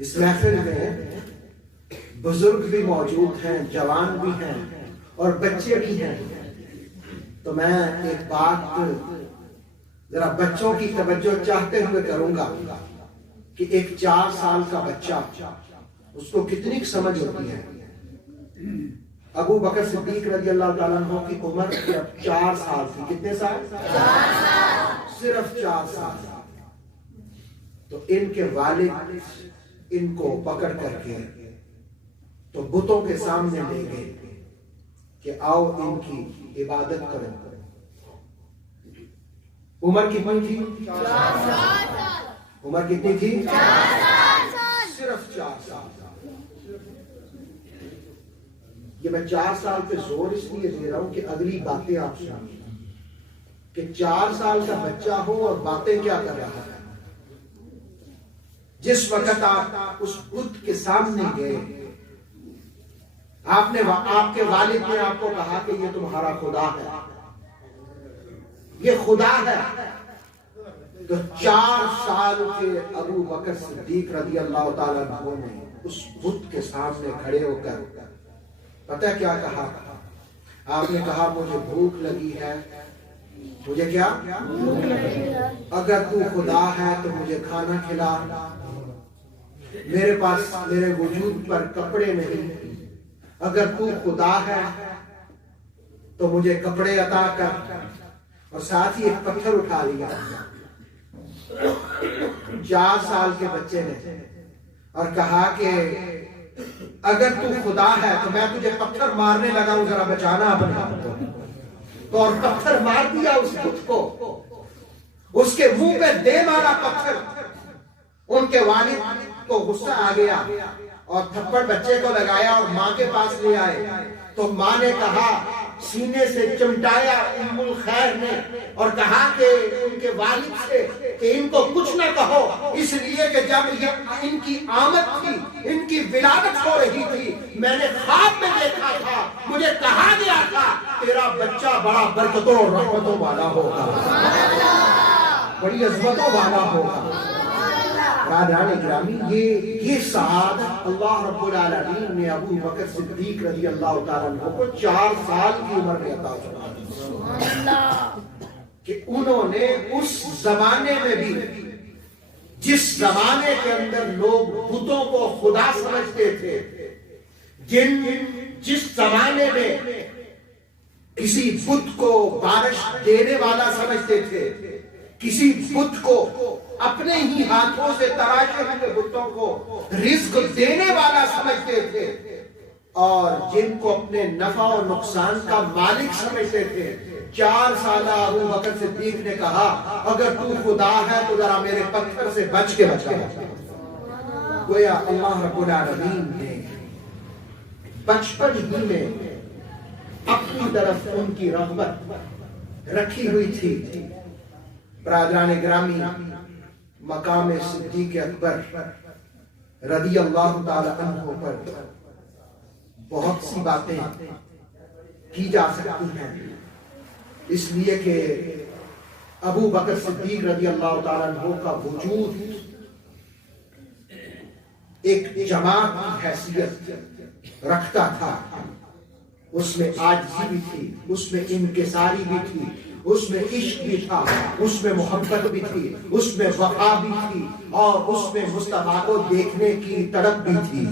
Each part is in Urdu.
اس محفل میں بزرگ بھی موجود ہیں، جوان بھی ہیں اور بچے بھی ہیں، تو میں ایک بات ذرا بچوں کی توجہ چاہتے ہوئے کروں گا کہ ایک 4 سال کا بچہ اس کو کتنی سمجھ ہوتی ہے۔ ابو بکر صدیق رضی اللہ تعالیٰ عنہ کی عمر صرف 4 سال تھی۔ کتنے سال؟ 4 سال، صرف 4 سال۔ تو ان کے والد ان کو پکڑ کر کے تو بتوں کے سامنے لے گئے کہ آؤ ان کی عبادت کرو۔ عمر کتنی تھی؟ 4 سال۔ عمر کتنی تھی؟ 4 سال، صرف 4 سال۔ یہ میں 4 سال پہ زور اس لیے دے رہا ہوں کہ اگلی باتیں آپ سنیں کہ 4 سال کا بچہ ہو اور باتیں کیا کر رہا ہے۔ جس وقت آپ اس بت کے سامنے گئے، آپ کے والد نے آپ کو کہا کہ یہ تمہارا خدا ہے، یہ خدا ہے، تو 4 سال کے ابو بکر صدیق رضی اللہ تعالیٰ عنہ نے اس بت کے سامنے کھڑے ہو کر پتہ کیا کہا؟ آپ نے کہا مجھے بھوک لگی ہے۔ مجھے کیا؟ اگر تو خدا ہے تو مجھے کھانا کھلا، میرے پاس میرے وجود پر کپڑے نہیں، اگر تو خدا ہے تو مجھے کپڑے عطا کر، اور ساتھ ہی ایک پتھر اٹھا لیا 4 سال کے بچے نے اور کہا کہ اگر تو خدا ہے تو میں تجھے پتھر مارنے لگا ہوں، ذرا بچانا اپنے آپ کو۔ تو اور پتھر مار دیا اس بت کو، اس کے منہ پہ دے مارا پتھر۔ ان کے والد کو غصہ آ گیا اور تھپڑ بچے کو لگایا اور ماں کے پاس لے آئے، تو ماں نے کہا، سینے سے چمٹایا ام الخیر نے اور کہا کہ ان کے والد سے کہ ان کو کچھ نہ کہو، اس لیے کہ جب ان کی آمد تھی، ان کی ولادت ہو رہی تھی، میں نے خواب میں دیکھا تھا، مجھے کہا گیا تھا تیرا بچہ بڑا برکتوں اور رحمتوں والا ہوگا، بڑی عظمتوں والا ہوگا۔ برادران گرامی، یہ سعادت اللہ رب العالمین نے ابو بکر صدیق رضی اللہ تعالیٰ عنہ کو 4 سال کی عمر میں عطا فرمائی کہ انہوں نے اس زمانے میں بھی، جس زمانے کے اندر لوگ بتوں کو خدا سمجھتے تھے، جس زمانے میں کسی بت کو بارش دینے والا سمجھتے تھے، کسی بت کو اپنے ہی ہاتھوں سے تراشے ہوئے بتوں کو رزق دینے والا سمجھتے تھے، اور جن کو اپنے نفع و نقصان کا مالک سمجھتے تھے، 4 سالہ ابو بکر صدیق نے کہا اگر تو خدا ہے تو ذرا میرے پتھر سے بچ کے بچا۔ گویا اللہ رب العالمین نے بچپن ہی میں اپنی طرف ان کی رغبت رکھی ہوئی تھی۔ برادران گرامی، مقام صدیق اکبر رضی اللہ تعالی عنہ پر بہت سی باتیں کی جا سکتی ہیں، اس لیے کہ ابو بکر صدیق رضی اللہ تعالی عنہ کا وجود ایک جماعت کی حیثیت رکھتا تھا۔ اس میں عاجزی بھی تھی، اس میں انکساری بھی تھی، اس میں عشق بھی تھا، اس میں محبت بھی تھی، اس میں وفا بھی تھی، اور اس میں مصطفیٰ کو دیکھنے کی تڑپ بھی تھی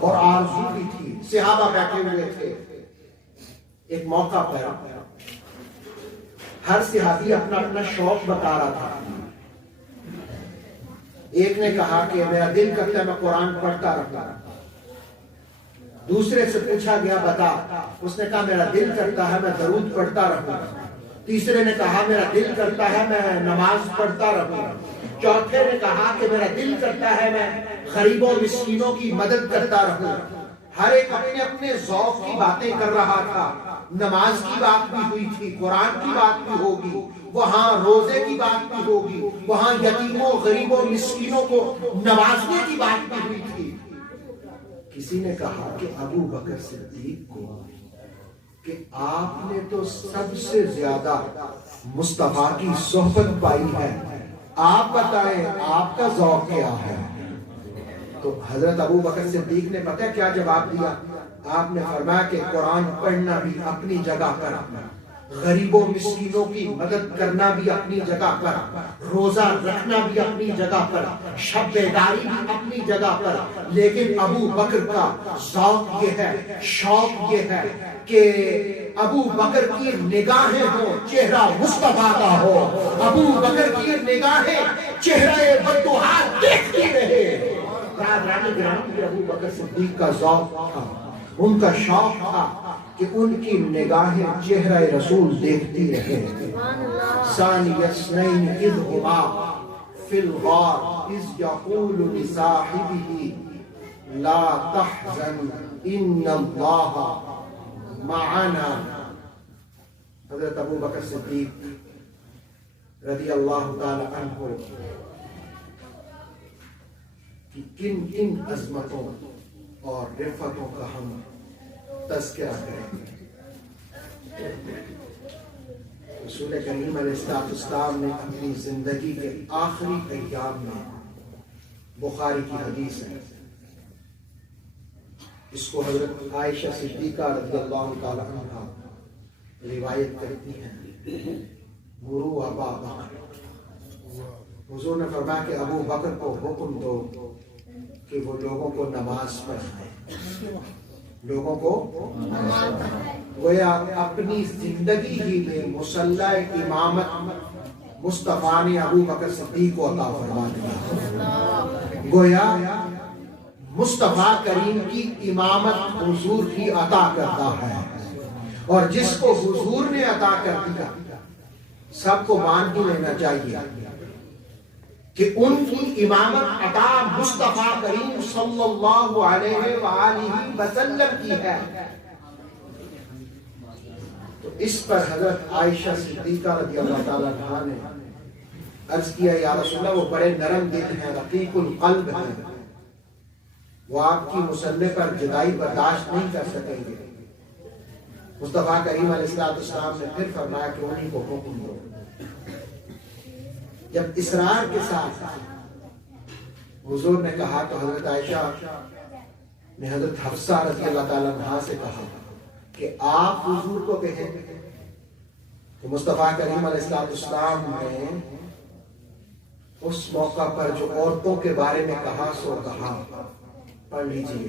اور آرزو بھی تھی۔ صحابہ بیٹھے ہوئے تھے، ایک موقع پر ہر صحابی اپنا اپنا شوق بتا رہا تھا۔ ایک نے کہا کہ میرا دل کرتا ہے میں قرآن پڑھتا رہتا۔ دوسرے سے پوچھا گیا بتا، اس نے کہا میرا دل کرتا ہے میں درود پڑھتا رہوں۔ تیسرے نے کہا میرا دل کرتا ہے میں نماز پڑھتا رہوں۔ چوتھے نے کہا کہ میرا دل کرتا ہے میں غریبوں مسکینوں کی مدد کرتا رہوں۔ ہر ایک اپنے اپنے ذوق کی باتیں کر رہا تھا۔ نماز کی بات بھی ہوئی تھی، قرآن کی بات بھی ہوگی، وہاں روزے کی بات بھی ہوگی، وہاں یتیموں غریبوں مسکینوں کو نوازنے کی بات بھی ہوئی تھی۔ کسی نے کہا کہ ابو بکر صدیق کو کہ آپ نے تو سب سے زیادہ مصطفیٰ کی صحبت پائی ہے، آپ بتائیں آپ کا ذوق کیا ہے؟ تو حضرت ابو بکر صدیق نے پتہ کیا جواب دیا؟ آپ نے فرمایا کہ قرآن پڑھنا بھی اپنی جگہ پر، غریبوں مسکینوں کی مدد کرنا بھی اپنی جگہ پر، روزہ رکھنا بھی اپنی جگہ پر، شب بیداری بھی اپنی جگہ پر، لیکن ابو بکر کا ذوق یہ ہے، شوق یہ ہے کہ ابو بکر کی نگاہیں ہوں چہرہ مصطفیٰ کا ہو، ابو بکر کی نگاہیں چہرہ بدوحا دیکھتی رہے۔ ابو بکر صدیق کا ذوق تھا، ان کا شوق تھا کہ ان کی نگاہیں چہرہ رسول دیکھتی رہے۔ ثانی اثنین اذ ہما فی الغار اذ یقول لصاحبہ لا تحزن ان اللہ معنا۔ حضرت ابو بکر صدیق رضی اللہ تعالی عنہ کی کن کن عظمتوں اور رفتوں کا ہم تذکرہ کریں گے۔ رسول کریم علیہ السلام نے اپنی زندگی کے آخری ایام میں، بخاری کی حدیث ہے، اس کو حضرت عائشہ صدیقہ رضی اللہ تعالی عنہ روایت کرتی ہیں، مرو ابا بکر، حضور نے فرمایا کہ ابو بکر کو حکم دو کہ وہ لوگوں کو نماز پڑھائیں، لوگوں کو گویا اپنی زندگی ہی میں مصلی امامت مصطفیٰ نے ابو بکر صدیق کو عطا فرما دیا۔ گویا مصطفیٰ کریم کی امامت حضور کی عطا کرتا ہے، اور جس کو حضور نے عطا کر دیا سب کو مان ہی لینا چاہیے کہ ان کی امامت عطا مصطفیٰ کریم صلی اللہ علیہ وآلہ وسلم کی ہے۔ تو اس پر حضرت عائشہ صدیقہ رضی اللہ تعالیٰ عنہا نے عرض کیا، یا رسول اللہ وہ بڑے نرم دل ہیں، رقیق القلب ہیں، وہ آپ کی مصلی پر جدائی برداشت نہیں کر سکیں گے۔ مصطفیٰ کریم علیہ السلام نے پھر فرمایا کہ انہیں کو حکم دو۔ جب اصرار کے ساتھ حضور نے کہا تو حضرت عائشہ نے حضرت حفصہ رضی اللہ تعالیٰ عنہا سے کہا کہ آپ حضور کو کہیں کہ مصطفیٰ کریم علیہ السلام نے اس موقع پر جو عورتوں کے بارے میں کہا سو کہا، پڑھ لیجیے،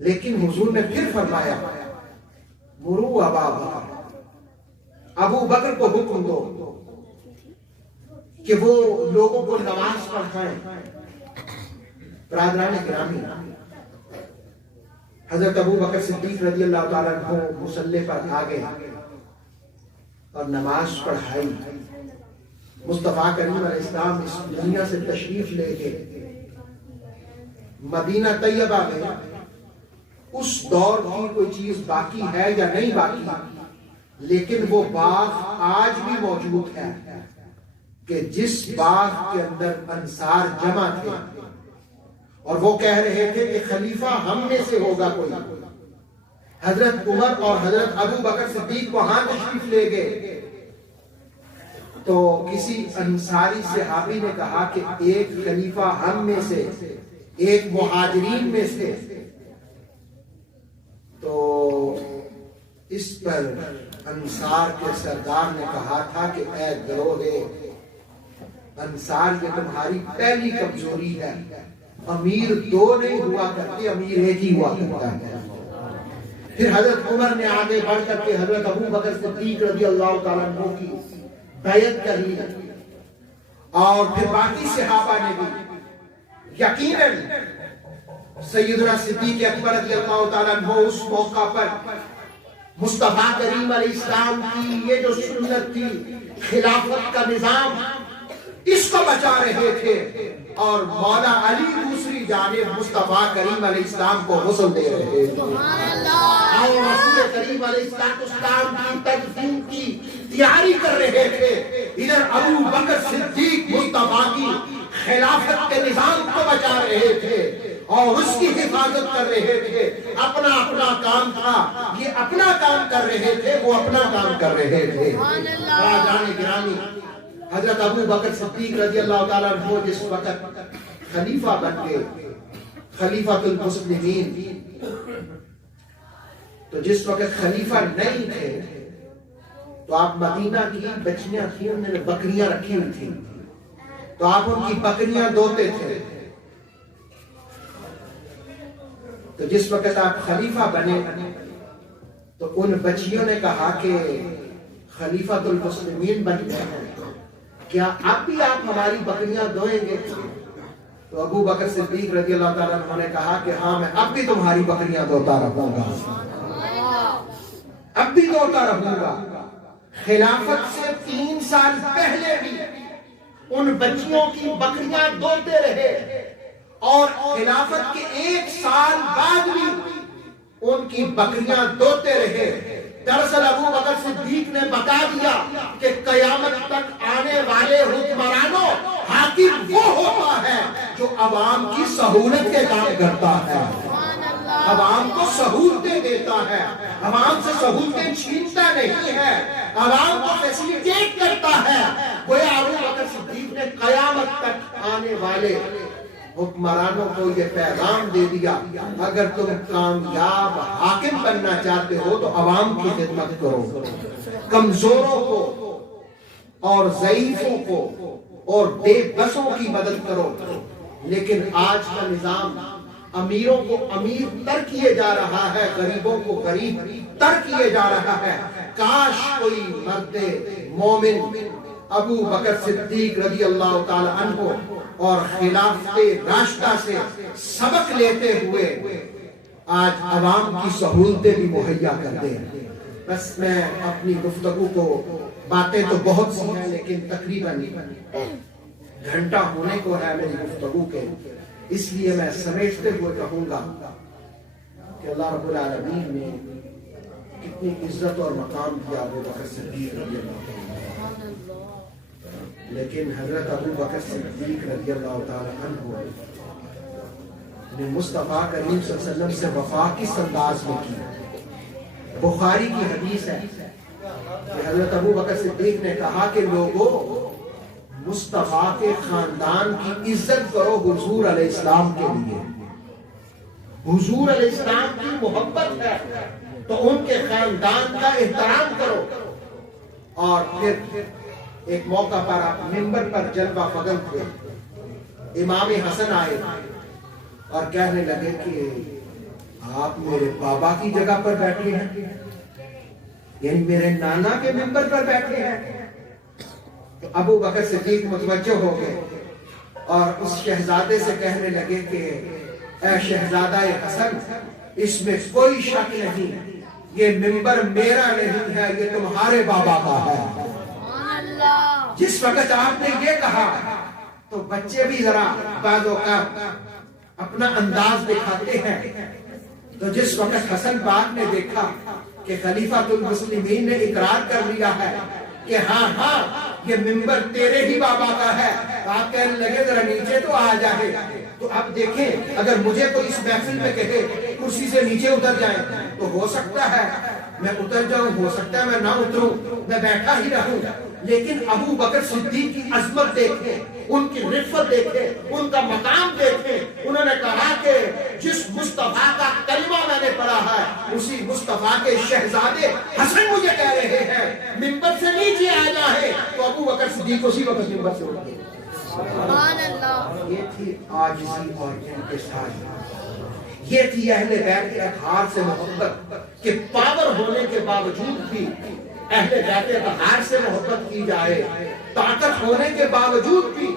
لیکن حضور نے پھر فرمایا مرو ابا بکر، ابو بکر کو حکم دو کہ وہ لوگوں کو نماز پڑھائیں۔ برادران گرامی، حضرت ابو بکر صدیق رضی اللہ تعالیٰ عنہ مصلی پر آگے اور نماز پڑھائی۔ مصطفیٰ کریم علیہ السلام اس دنیا سے تشریف لے کے مدینہ طیبہ میں اس دور کی کوئی چیز باقی ہے یا نہیں باقی، لیکن وہ باغ آج بھی موجود ہے کہ جس باغ کے اندر انصار جمع تھے اور وہ کہہ رہے تھے کہ خلیفہ ہم میں سے ہوگا کوئی۔ حضرت عمر اور حضرت ابو بکر صدیق وہاں تشریف لے گئے تو کسی انصاری صحابی نے کہا کہ ایک خلیفہ ہم میں سے، ایک مہاجرین میں سے۔ تو اس پر انصار کے سردار نے کہا تھا کہ اے گروہ انصار، یہ تمہاری پہلی کمزوری ہے، امیر دو نہیں ہوا کرتے، امیر ایک ہی ہوا کرتا ہے۔ پھر حضرت عمر نے آگے بڑھ کر کے حضرت ابو بکر صدیق رضی اللہ تعالیٰ عنہ کی بیعت کر لی، اور پھر باقی صحابہ نے بھی۔ یقیناً سیدنا صدیق اکبر رضی اللہ تعالیٰ عنہ اس موقع پر مصطفیٰ کریم علیہ السلام کی یہ جو سنت تھی، خلافت کا نظام، اس کو بچا رہے تھے، اور مولا علی دوسری جانب مصطفیٰ کریم علیہ السلام کو غسل دے رہے تھے، اور رسول کریم علیہ السلام کی تدفین کی تیاری کر رہے تھے۔ ادھر ابو بکر صدیق مصطفیٰ کی خلافت کے نظام کو بچا رہے تھے اور اس کی حفاظت کر رہے تھے۔ اپنا اپنا کام تھا، یہ اپنا کام کر رہے تھے، وہ اپنا کام کر رہے تھے۔ راجان گرامی، حضرت ابو بکر صدیق رضی اللہ تعالیٰ عنہ جس وقت خلیفہ بن گئے خلیفۃ المسلمین. تو جس وقت خلیفہ نہیں تھے تو آپ مدینہ کی بچیاں تھیں، انہوں نے بکریاں رکھی ہوئی تھیں، تو آپ ان کی بکریاں دوتے تھے. تو جس وقت آپ خلیفہ بنے تو ان بچیوں نے کہا کہ خلیفۃ المسلمین بن گئے ہیں، کیا اب بھی آپ ہماری بکریاں دوئیں گے؟ تو ابو بکر صدیق رضی اللہ تعالیٰ عنہ نے کہا کہ ہاں، میں اب بھی تمہاری بکریاں دوتا رہوں گا، اب بھی دوتا رہوں گا. خلافت سے 3 سال پہلے بھی ان بچیوں کی بکریاں دوتے رہے، اور خلافت کے 1 سال بعد بھی ان کی بکریاں دوتے رہے. دراصل ابو بکر صدیق نے بتا دیا کہ قیامت تک آنے والے حکمرانوں حاکم وہ ہوتا ہے جو عوام کی سہولت کے کام کرتا ہے، عوام کو سہولتیں دیتا ہے، عوام سے سہولتیں چھینتا نہیں ہے، عوام کو فیسیلیٹیٹ کرتا ہے. گویا ابو بکر صدیق نے قیامت تک آنے والے حکمرانوں کو یہ پیغام دے دیا، اگر تم کامیاب حاکم بننا چاہتے ہو تو عوام کی خدمت کرو، کمزوروں کو اور ضعیفوں کو اور بے بسوں کی مدد کرو. لیکن آج کا نظام امیروں کو امیر تر کیے جا رہا ہے، غریبوں کو غریب تر کیے جا رہا ہے. کاش کوئی مرد مومن ابو بکر صدیق رضی اللہ تعالی عنہ اور خلافت راشدہ سے سبق لیتے ہوئے آج عوام کی سہولتیں بھی مہیا کر دیں. بس میں اپنی گفتگو کو، باتیں تو بہت سی ہیں لیکن تقریباً گھنٹہ ہونے کو ہے میری گفتگو کے، اس لیے میں سمیٹتے ہوئے کہوں گا کہ اللہ رب العالمین نے کتنی عزت اور مقام دیا ابو بکر صدیق رضی اللہ تعالیٰ، لیکن حضرت ابو بکر صدیق رضی اللہ تعالیٰ عنہ نے مصطفیٰ کریم صلی اللہ علیہ وسلم سے وفا کس انداز میں کی. بخاری کی حدیث ہے کہ حضرت ابو بکر صدیق نے کہا کہ لوگوں، مصطفیٰ کے خاندان کی عزت کرو حضور علیہ السلام کے لیے. حضور علیہ السلام کی محبت ہے تو ان کے خاندان کا احترام کرو. اور پھر ایک موقع پر آپ منبر پر جلوہ فغن تھے، امام حسن آئے اور کہنے لگے کہ آپ میرے بابا کی جگہ پر بیٹھے ہیں، یعنی میرے نانا کے منبر پر بیٹھے ہیں. تو ابو بکر صدیق متوجہ ہو گئے اور اس شہزادے سے کہنے لگے کہ اے شہزادہ حسن، اس میں کوئی شک نہیں، یہ منبر میرا نہیں ہے، یہ تمہارے بابا کا ہے. جس وقت آپ نے یہ کہا تو بچے بھی ذرا بعض اوقات اپنا انداز دکھاتے ہیں. تو جس وقت حسن پاک نے دیکھا کہ خلیفۃ المسلمین نے اقرار کر لیا ہے کہ ہاں ہاں یہ منبر تیرے ہی بابا کا ہے، تو آپ کہنے لگے ذرا نیچے تو آ جائے. تو اب دیکھیں، اگر مجھے کوئی اس محفل میں کہے کرسی سے نیچے اتر جائیں تو ہو سکتا ہے میں اتر جاؤں، ہو سکتا ہے میں نہ اتروں، میں بیٹھا ہی رہوں. لیکن ابو بکر صدیق کی عظمت دیکھیں، ان کی رفت دیکھیں، ان کا مقام دیکھیں. انہوں نے کہا کہ جس مصطفیٰ کا کلمہ میں نے پڑھا ہے اسی مصطفیٰ کے شہزادے حسن مجھے کہہ رہے ہیں منبر سے نیچے آ جائے. تو ابو بکر صدیق اسی وقت منبر سے اٹھ گئے. سبحان اللہ. یہ تھی عاجزی اور انکساری، یہ تھی اہل بیت کے اطہار سے محبت کہ پاور ہونے کے باوجود بھی اہل بیت اطہار سے محبت کی جائے، طاقت ہونے کے باوجود بھی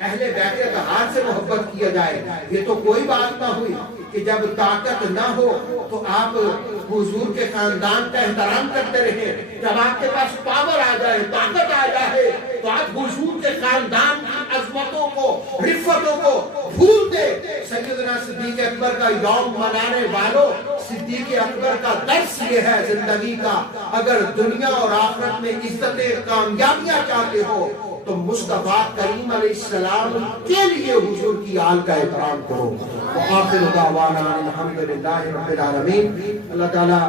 اہل بیت اطہار سے محبت کیا جائے. یہ تو کوئی بات نہ ہوئی کہ جب طاقت نہ ہو تو آپ حضور کے خاندان کا احترام کرتے رہے، جب آپ کے پاس پاور آ جائے، طاقت آ جائے تو آپ حضور کے خاندان کی عظمتوں کو، رفتوں کو بھول دے. سیدنا صدیق اکبر کا یوم منانے والوں، صدیق اکبر کا درس یہ ہے زندگی کا، اگر دنیا اور آخرت میں عزت کامیابیاں چاہتے ہو تو مصطفیٰ کریم علیہ السلام کے لیے حضور کی آل کا احترام کرو. وآخر دعوانا الحمدللہ رب العالمین. اللہ تعالیٰ